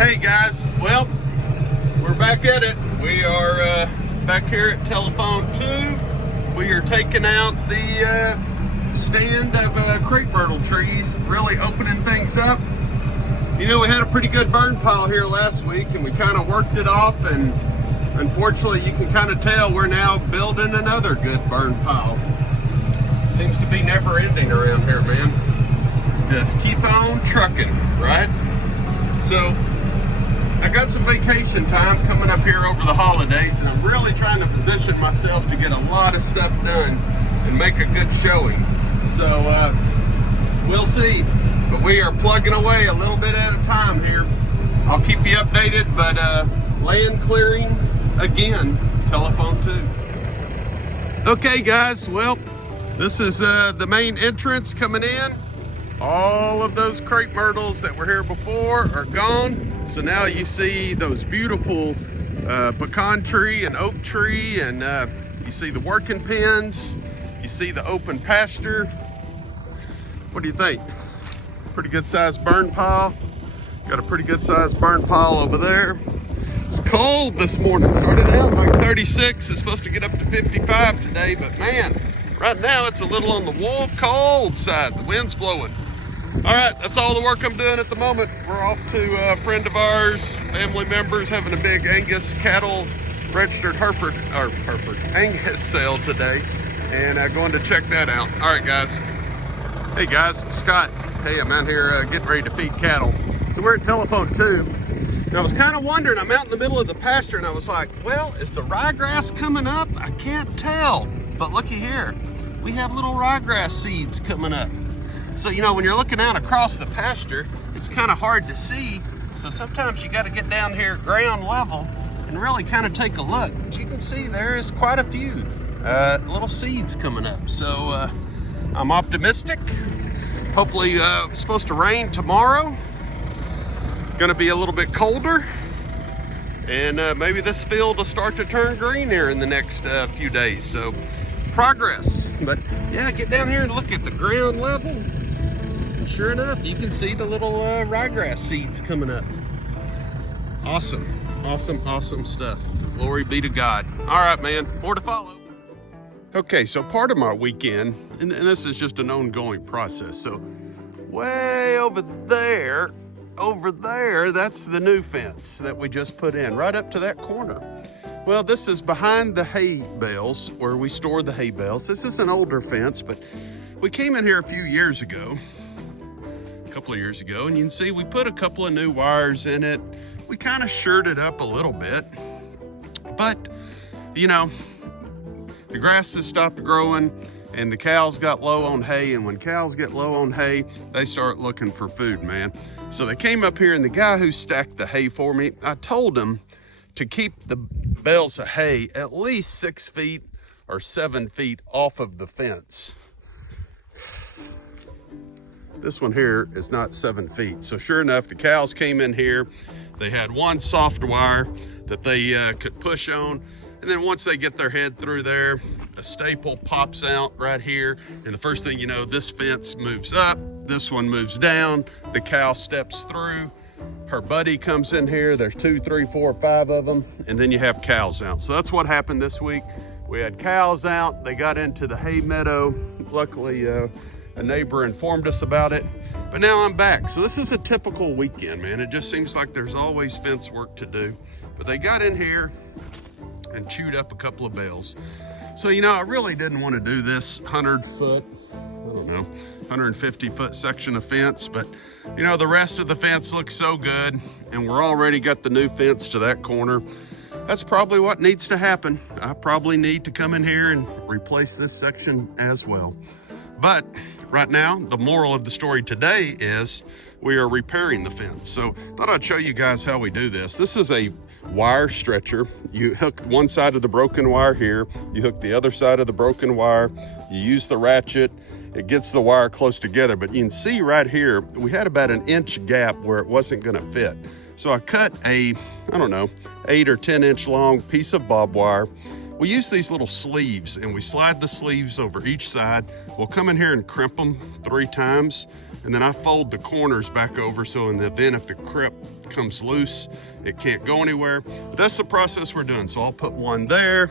Hey guys, well, we're back at it. We are back here at Telephone 2. We are taking out the stand of crepe myrtle trees, really opening things up. You know, we had a pretty good burn pile here last week and we kind of worked it off, and unfortunately you can kind of tell we're now building another good burn pile. Seems to be never ending around here, man. Just keep on trucking, right? So I got some vacation time coming up here over the holidays, and I'm really trying to position myself to get a lot of stuff done and make a good showing. So we'll see, but we are plugging away a little bit at a time here. I'll keep you updated, but land clearing again, Telephone 2. Okay guys, well, this is the main entrance coming in. All of those crepe myrtles that were here before are gone. So now you see those beautiful pecan tree and oak tree, and you see the working pens, you see the open pasture. What do you think? Pretty good sized burn pile. Got a pretty good sized burn pile over there. It's cold this morning. Started out like 36. It's supposed to get up to 55 today, but man, right now it's a little on the cold side. The wind's blowing. All right, that's all the work I'm doing at the moment. We're off to a friend of ours, family members, having a big Angus cattle registered Angus sale today, and going to check that out. All right, guys. Hey, guys, Scott. Hey, I'm out here getting ready to feed cattle. So we're at Telephone 2. And I was kind of wondering, I'm out in the middle of the pasture, and I was like, well, is the ryegrass coming up? I can't tell. But looky here, we have little ryegrass seeds coming up. So, you know, when you're looking out across the pasture, it's kind of hard to see. So sometimes you got to get down here at ground level and really kind of take a look. But you can see there is quite a few little seeds coming up. So I'm optimistic. Hopefully it's supposed to rain tomorrow. Gonna be a little bit colder. And maybe this field will start to turn green here in the next few days. So progress. But yeah, get down here and look at the ground level. Sure enough, you can see the little ryegrass seeds coming up. Awesome, awesome, awesome stuff. Glory be to God. All right, man, more to follow. Okay, so part of my weekend, and this is just an ongoing process. So way over there, that's the new fence that we just put in, right up to that corner. Well, this is behind the hay bales where we store the hay bales. This is an older fence, but we came in here a couple of years ago, and you can see we put a couple of new wires in it. We kind of shored it up a little bit, but you know, the grass has stopped growing and the cows got low on hay, and when cows get low on hay, they start looking for food, man. So they came up here, and the guy who stacked the hay for me, I told him to keep the bales of hay at least 6 feet or 7 feet off of the fence. This one here is not 7 feet. So sure enough, the cows came in here. They had one soft wire that they could push on. And then once they get their head through there, a staple pops out right here. And the first thing you know, this fence moves up, this one moves down, the cow steps through, her buddy comes in here. There's 2, 3, 4, 5 of them. And then you have cows out. So that's what happened this week. We had cows out, they got into the hay meadow. Luckily, a neighbor informed us about it, but now I'm back. So this is a typical weekend, man. It just seems like there's always fence work to do. But they got in here and chewed up a couple of bales. So, you know, I really didn't want to do this 100-foot, I don't know, 150-foot section of fence, but you know, the rest of the fence looks so good, and we're already got the new fence to that corner. That's probably what needs to happen. I probably need to come in here and replace this section as well. But right now, the moral of the story today is we are repairing the fence. So thought I'd show you guys how we do this. This is a wire stretcher. You hook one side of the broken wire here, you hook the other side of the broken wire, you use the ratchet, it gets the wire close together. But you can see right here, we had about an inch gap where it wasn't gonna fit. So I cut a, I don't know, 8 or 10 inch long piece of barbed wire. We use these little sleeves, and we slide the sleeves over each side. We'll come in here and crimp them 3 times and then I fold the corners back over so in the event if the crip comes loose, it can't go anywhere. But that's the process we're doing. So I'll put one there.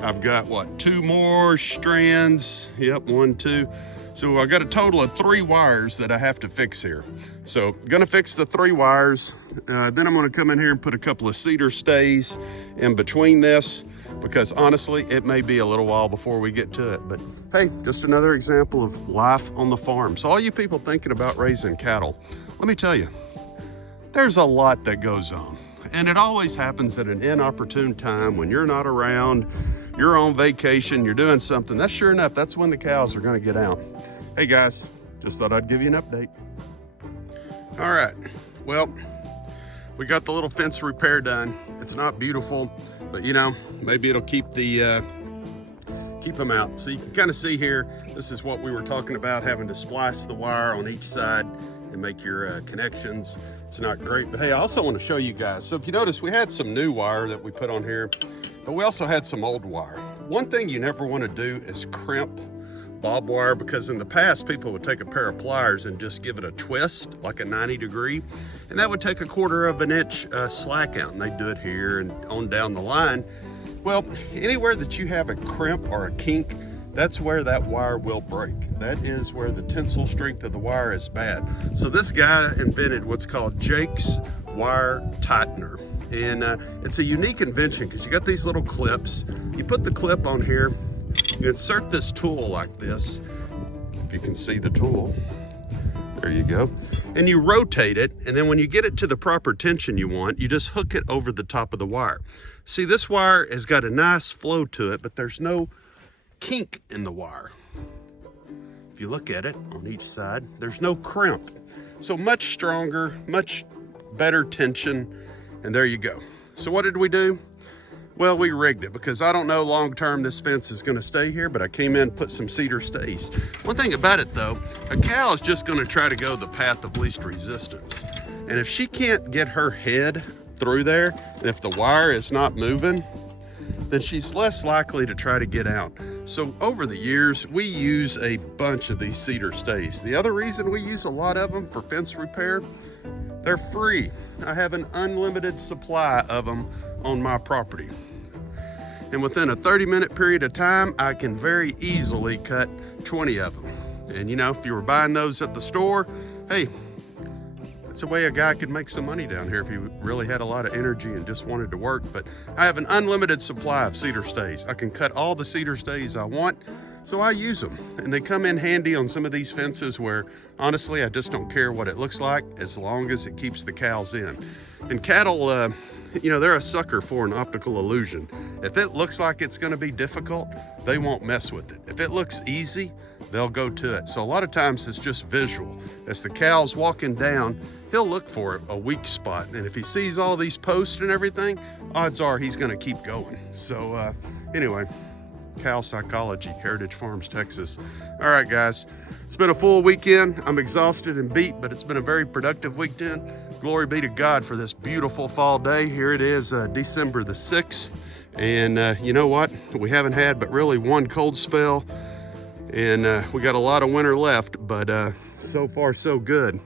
I've got what, 2 more strands? Yep, 1, 2. So I got a total of 3 wires that I have to fix here. So gonna fix the 3 wires. Then I'm gonna come in here and put a couple of cedar stays in between this, because honestly, it may be a little while before we get to it. But hey, just another example of life on the farm. So all you people thinking about raising cattle, let me tell you, there's a lot that goes on. And it always happens at an inopportune time when you're not around, you're on vacation, you're doing something. That's sure enough, that's when the cows are gonna get out. Hey guys, just thought I'd give you an update. All right, well, we got the little fence repair done. It's not beautiful, but you know, maybe it'll keep the keep them out. So you can kind of see here, this is what we were talking about, having to splice the wire on each side and make your connections. It's not great, but hey, I also want to show you guys. So if you notice, we had some new wire that we put on here, but we also had some old wire. One thing you never want to do is crimp bob wire, because in the past people would take a pair of pliers and just give it a twist like a 90-degree, and that would take a 1/4 of an inch slack out, and they do it here and on down the line. Well, anywhere that you have a crimp or a kink, that's where that wire will break. That is where the tensile strength of the wire is bad. So this guy invented what's called Jake's wire tightener. And it's a unique invention because you got these little clips. You put the clip on here, you insert this tool like this, if you can see the tool, there you go. And you rotate it, and then when you get it to the proper tension you want, you just hook it over the top of the wire. See, this wire has got a nice flow to it, but there's no kink in the wire. If you look at it on each side, there's no crimp. So much stronger, much better tension, and there you go. So what did we do? Well, we rigged it, because I don't know long term this fence is gonna stay here, but I came in and put some cedar stays. One thing about it though, a cow is just gonna try to go the path of least resistance. And if she can't get her head through there, and if the wire is not moving, then she's less likely to try to get out. So over the years, we use a bunch of these cedar stays. The other reason we use a lot of them for fence repair, they're free. I have an unlimited supply of them on my property. And within a 30-minute period of time, I can very easily cut 20 of them. And you know, if you were buying those at the store, hey, that's a way a guy could make some money down here if he really had a lot of energy and just wanted to work. But I have an unlimited supply of cedar stays. I can cut all the cedar stays I want, so I use them. And they come in handy on some of these fences where, honestly, I just don't care what it looks like as long as it keeps the cows in. And cattle, you know, they're a sucker for an optical illusion. If it looks like it's gonna be difficult, they won't mess with it. If it looks easy, they'll go to it. So a lot of times it's just visual. As the cow's walking down, he'll look for a weak spot. And if he sees all these posts and everything, odds are he's gonna keep going. So anyway, cow psychology, Heritage Farms, Texas. All right, guys, it's been a full weekend. I'm exhausted and beat, but it's been a very productive weekend. Glory be to God for this beautiful fall day. Here it is, December the 6th. And you know what? We haven't had but really one cold spell. And we got a lot of winter left, but so far so good.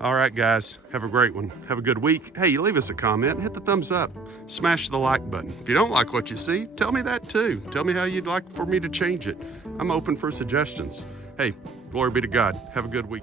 All right, guys, have a great one. Have a good week. Hey, you leave us a comment, hit the thumbs up, smash the like button. If you don't like what you see, tell me that too. Tell me how you'd like for me to change it. I'm open for suggestions. Hey, glory be to God. Have a good week.